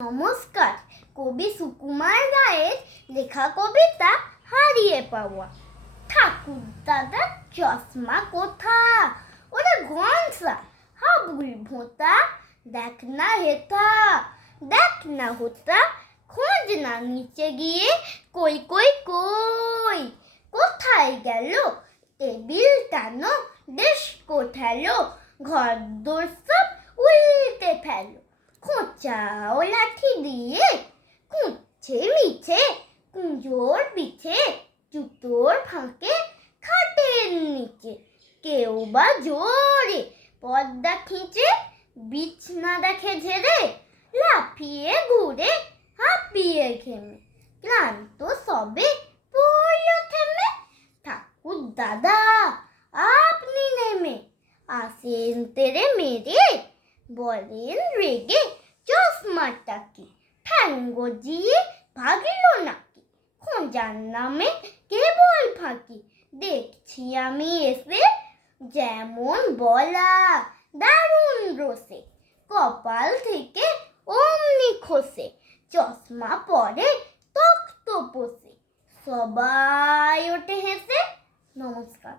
নমস্কার। কবি সুকুমার রায়ের লেখা কবিতা হারিয়ে পাওয়া। ঠাকুর দাদা চশমা কোথা, ওরে ঘনসা হাবুল ভোঁতা, দেখ না হেথা দেখ না হোতা, খোঁজ না নিচে গিয়ে কই কই কই। কোথায় গেল টেবিল টানো, দেশ কোঠালো, ঘর দোর সব উল্টে ফেলো। খোঁচা ও লাঠি দিয়ে খুঁজছে মিছে, কুঁজোর পিছে, জুতোর ফাঁকে, খাটের নিচে। কেউ বা জোরে পর্দা খিঁচে, বিছনা দেখে ঝেড়ে, লাফিয়ে ঘুরে হাঁপিয়ে ঘেমে, ক্লান্ত সবে পড়ল থেমে। ঠাকুর দাদা আপনি নেমে আসেন তেরে মেরে, বলেন রেগে চশমাটা কি ঠ্যাং গজিয়ে ভাগলো নাকি। খোঁজার নামে কেবল ফাঁকি, দেখছি আমি এসে যেমন বলা দারুণ রোষে। কপাল থেকে অমনি খসে, চশমা পরে তক্ত পোষে, সবাই ওঠে হেসে। নমস্কার।